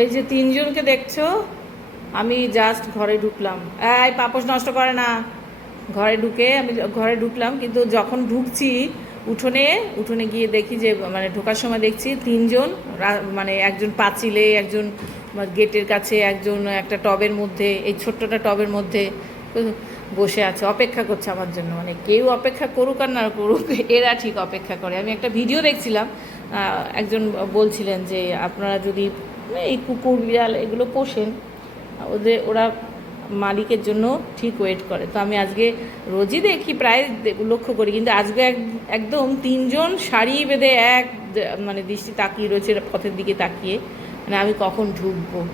এই যে তিনজনকে দেখছ, আমি জাস্ট ঘরে ঢুকলাম। এই পাপস নষ্ট করে না। ঘরে ঢুকে আমি ঘরে ঢুকলাম, কিন্তু যখন ঢুকছি, উঠোনে উঠোনে গিয়ে দেখি যে মানে ঢোকার সময় দেখছি তিনজন মানে একজন পাঁচিলে, একজন গেটের কাছে, একজন একটা টবের মধ্যে, এই ছোট্টটা টবের মধ্যে বসে আছে, অপেক্ষা করছে আমার জন্য। মানে কেউ অপেক্ষা করুক আর না করুক, এরা ঠিক অপেক্ষা করে। আমি একটা ভিডিও দেখছিলাম একজন বলছিলেন যে, আপনারা যদি এই কুকুর, বিড়াল এগুলো পোষেন। ওদের, ওরা মালিকের জন্য ঠিক ওয়েট করে। তো আমি আজকে রোজই দেখি, প্রায় লক্ষ্য করি। কিন্তু আজকে এক- একদম তিনজন সারি বেঁধে এক মানে দৃষ্টি তাকিয়ে রয়েছে পথের দিকে তাকিয়ে। মানে আমি কখন ঢুকবো?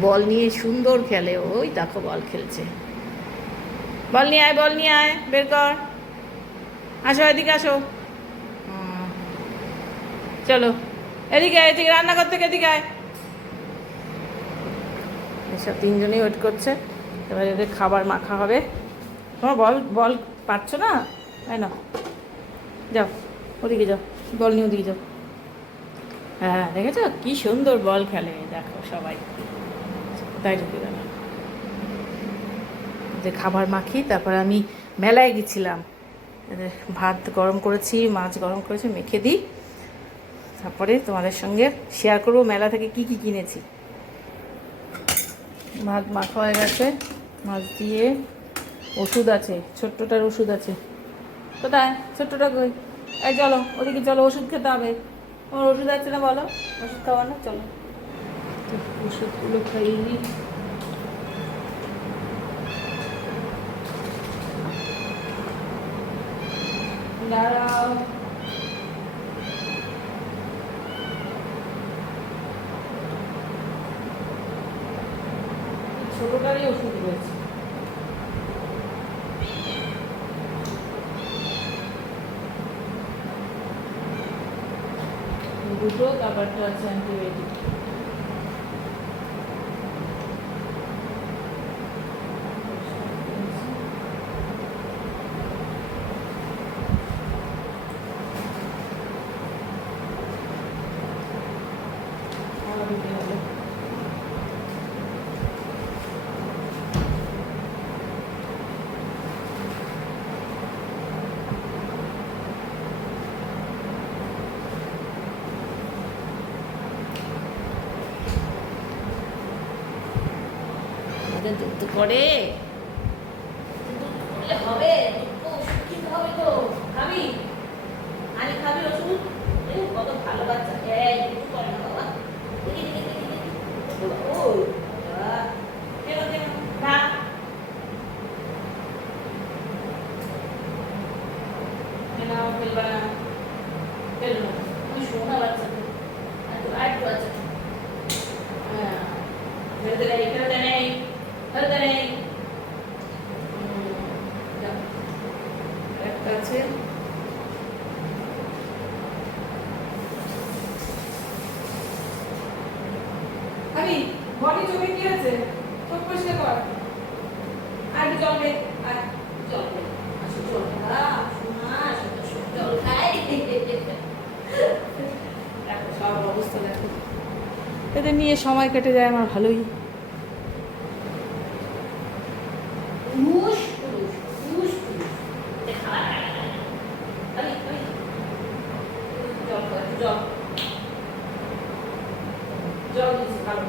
বল নিয়ে সুন্দর খেলে, ওই দেখো বল খেলছে। বল নিয়ে আয়, বল নিয়ে আয়, বের কর। আসো এদিকে আসো। চলো। এদিকে এদিকে রান্নাঘর থেকে এদিকে আয়। এসব তিনজনেই ওয়েট করছে। এবার এদের খাবার মাখা হবে। তোমার বল বল পাচ্ছ না? তাই না যাও, ওদিকে যাও। বল নিয়ে ওদিকে যাও। হ্যাঁ দেখেছ? কি সুন্দর বল খেলে। দেখো সবাই। তাই ঢুকে গেল। যে খাবার মাখি, তারপর আমি মেলায় গেছিলাম। ভাত গরম করেছি, মাছ গরম করেছি, মেখে দিই। তারপরে তোমাদের সঙ্গে শেয়ার করব। মেলা থেকে কি কি কিনেছি? ভাত মাখা হয়ে গেছে। মাছ দিয়ে ওষুধ আছে, ছোট্টটার ওষুধ আছে। কোথায়? ছোট্টটা কই? এই চলো, ওদিকে চলো, ওষুধ খেতে হবে। তোমার ওষুধ আছে না বলো? ওষুধ খাওয়া না? চলো। ওষুধগুলো খাইয়ে দাঁড়াও। ছোটটারই ওষুধ রয়েছে দুটো তারপরটা আছে অ্যান্টিবায়োটিক দুধ করে হবে ওষুধ খেতে হবে তো খাবি আনি খাবি ওষুধ এ, কত ভালো বাচ্চা এই দুধ করে না বাবা দেখি, দেখি, দেখি, দেখি। ও বাবা। কেন, কেন? খা। কেন ফেলবা না? ফেলব না। ওই শোনা বাচ্চা তো। একটু আরেকটু আছে হ্যাঁ ফেলতে নেই ফেলতে নেই ফেলতে নেই হুম, যাও। একটা আছে? আমি বডি চোখে কি আছে? চোখ পরিষ্কার কর। আর দে, আর সব অবস্থা এদের নিয়ে সময় কেটে যায় আমার ভালোই উস, উস, উস, উস। দেখা, আরে, আরে। জল খাও, একটু জল। জল দিচ্ছি, ভালো।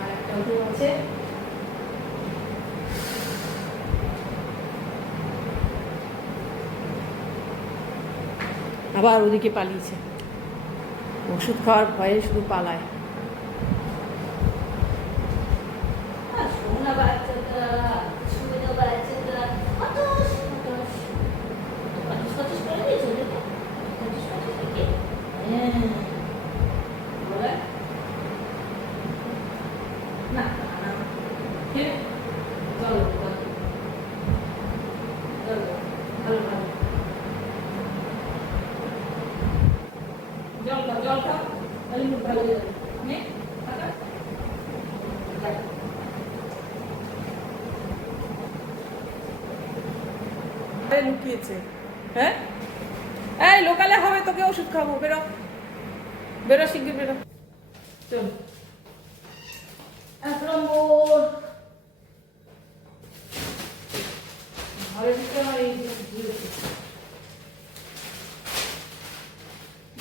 আর একটা ওষুধ আছে। আবার ওদিকে পালিয়েছে। ওষুধ খাওয়ার ভয়ে শুধু পালায় সোনা বাচ্চাটা সোনা বাচ্চাটা হতাশ হতাশ হতাশ হতাশ করে দিয়েছে ওদেরকে হতাশ হতাশ থেকে হ্যাঁ বলে না না না কে চলো চলো চলো ভালো ভালো জল খাও জল খাও তাহলে মুখ ভালো হয়ে যাবে নে টাকা হ্যাঁ? লোকালে হবে তোকে ওষুধ খাব বেরো। বেরো শিগগির বেরো। চল।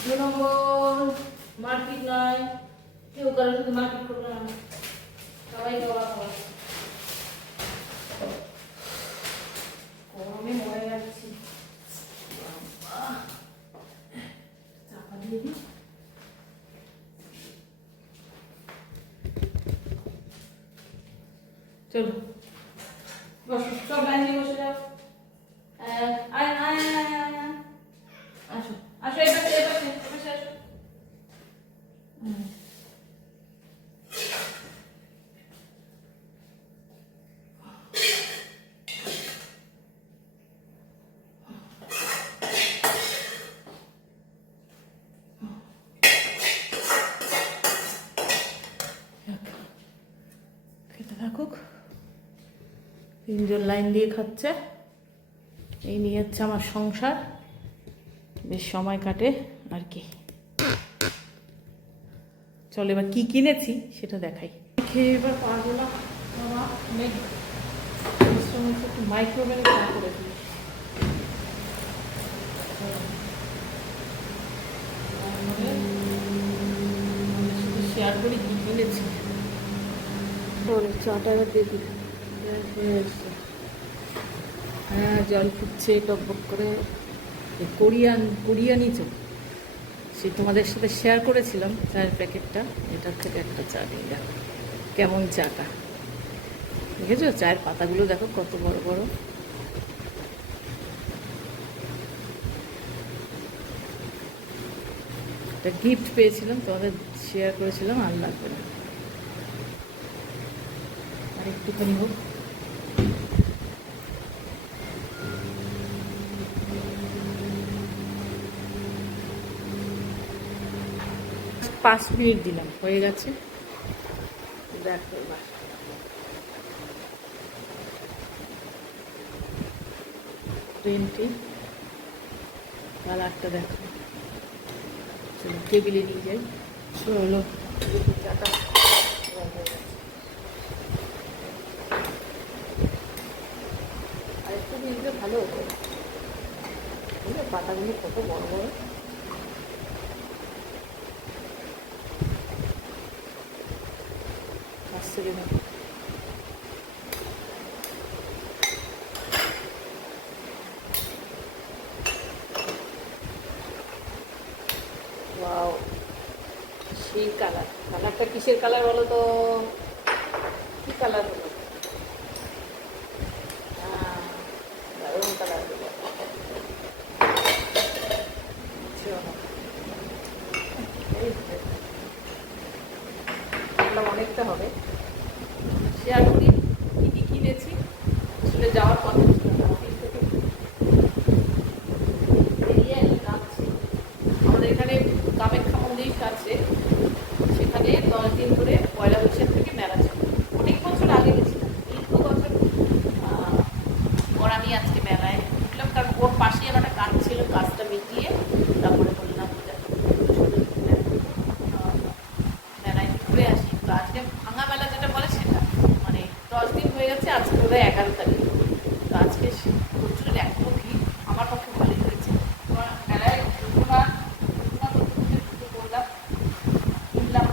দু নম্বর। মারপিট নয় কেউ কারোর সাথে মারপিট করবে না। সবাই খাওয়া খাওয়া গরমে মরে যাচ্ছি বাবা। চাপা দিয়ে দিই চলো বসো সব লাইন দিয়ে বসে যাও আহ, আয় আয় আয় আয় আয় আয়। আসো আসো এই পাশে এই পাশে এই পাশে আসো হুম। খেতে থাকুক তিনজন লাইন দিয়ে খাচ্ছে। এই নিয়ে হচ্ছে আমার সংসার। বেশ সময় কাটে আর কি। চলো এবার কি কিনেছি সেটা দেখাই। খেয়ে এবার পারব না। বাবা অনেক একটু মাইক্রোওভেনে চা করে দিই। শেয়ার করি কি কিনেছি। চাটা এবার দেখি হয়ে, জল ফুটছে, টকবক করে। কোরিয়ান কোরিয়ানি চো সে তোমাদের সাথে শেয়ার করেছিলাম চায়ের প্যাকেটটা। এটার থেকে একটা চা নিয়ে দেখো কেমন চাটা? দেখেছ? চায়ের পাতাগুলো দেখো কত বড় বড়। একটা গিফট পেয়েছিলাম, তোমাদের শেয়ার করেছিলাম, আর লাগবে না। আর একটুখানি হোক। পাঁচ মিনিট দিলাম হয়ে গেছে? দেখো এবার। ট্রেনটি কালারটা দেখো। চলো টেবিলে নিয়ে যাই। চলো। চাটা গেছে। আর একটু নিলে ভালো হতো পাতাগুলো কত বড় বড়।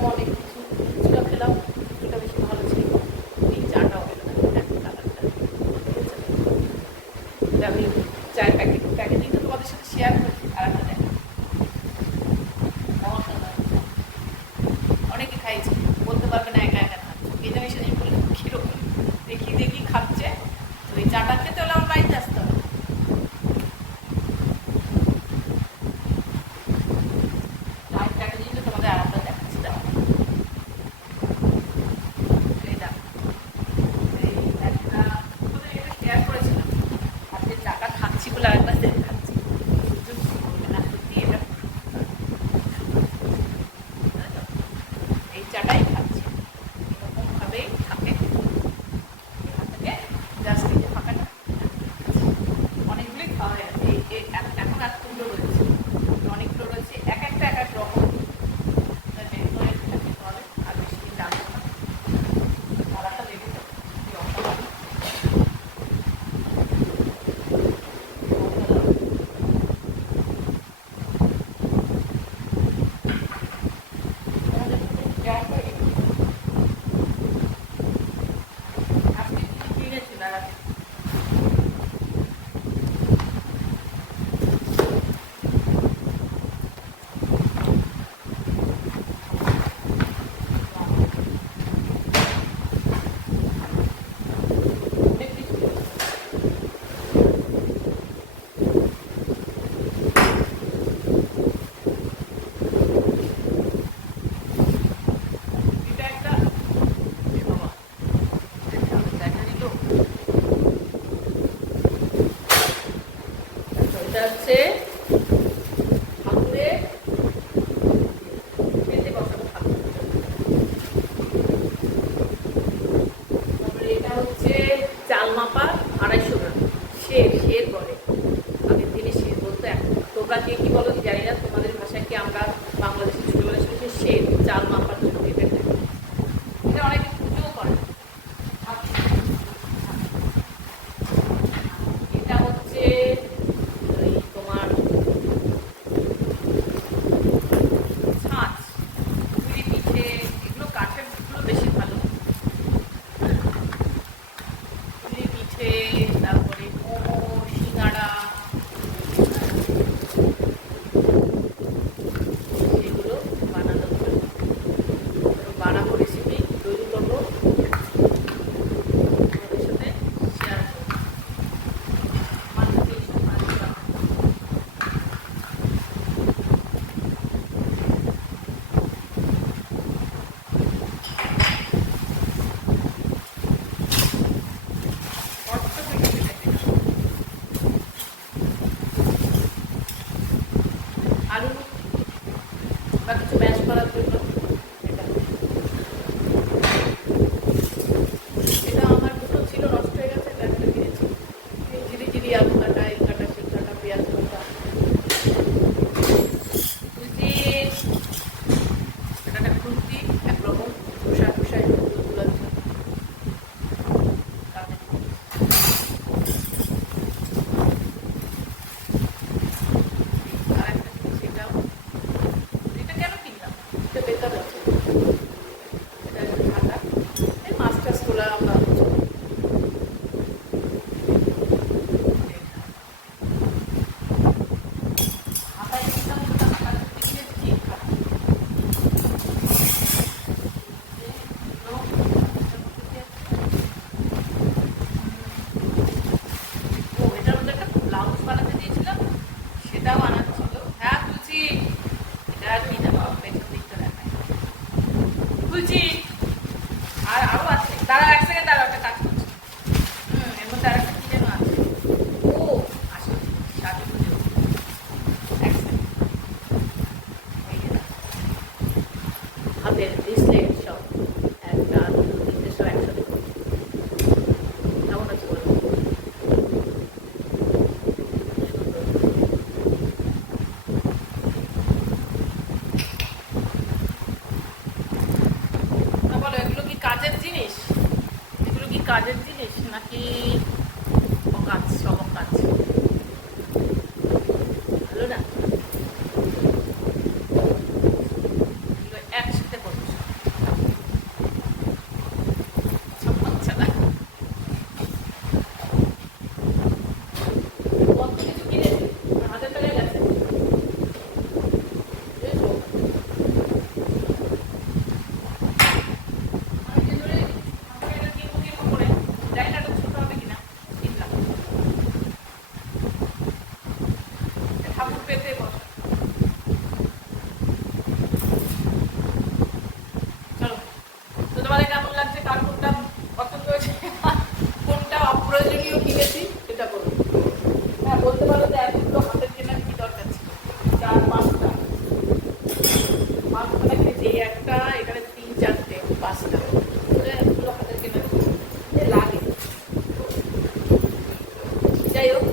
মনে via কাজের জিনিস নাকি এই একটা এখানে তিন চারটে পাঁচটা। কেনা লাগে। যাই হোক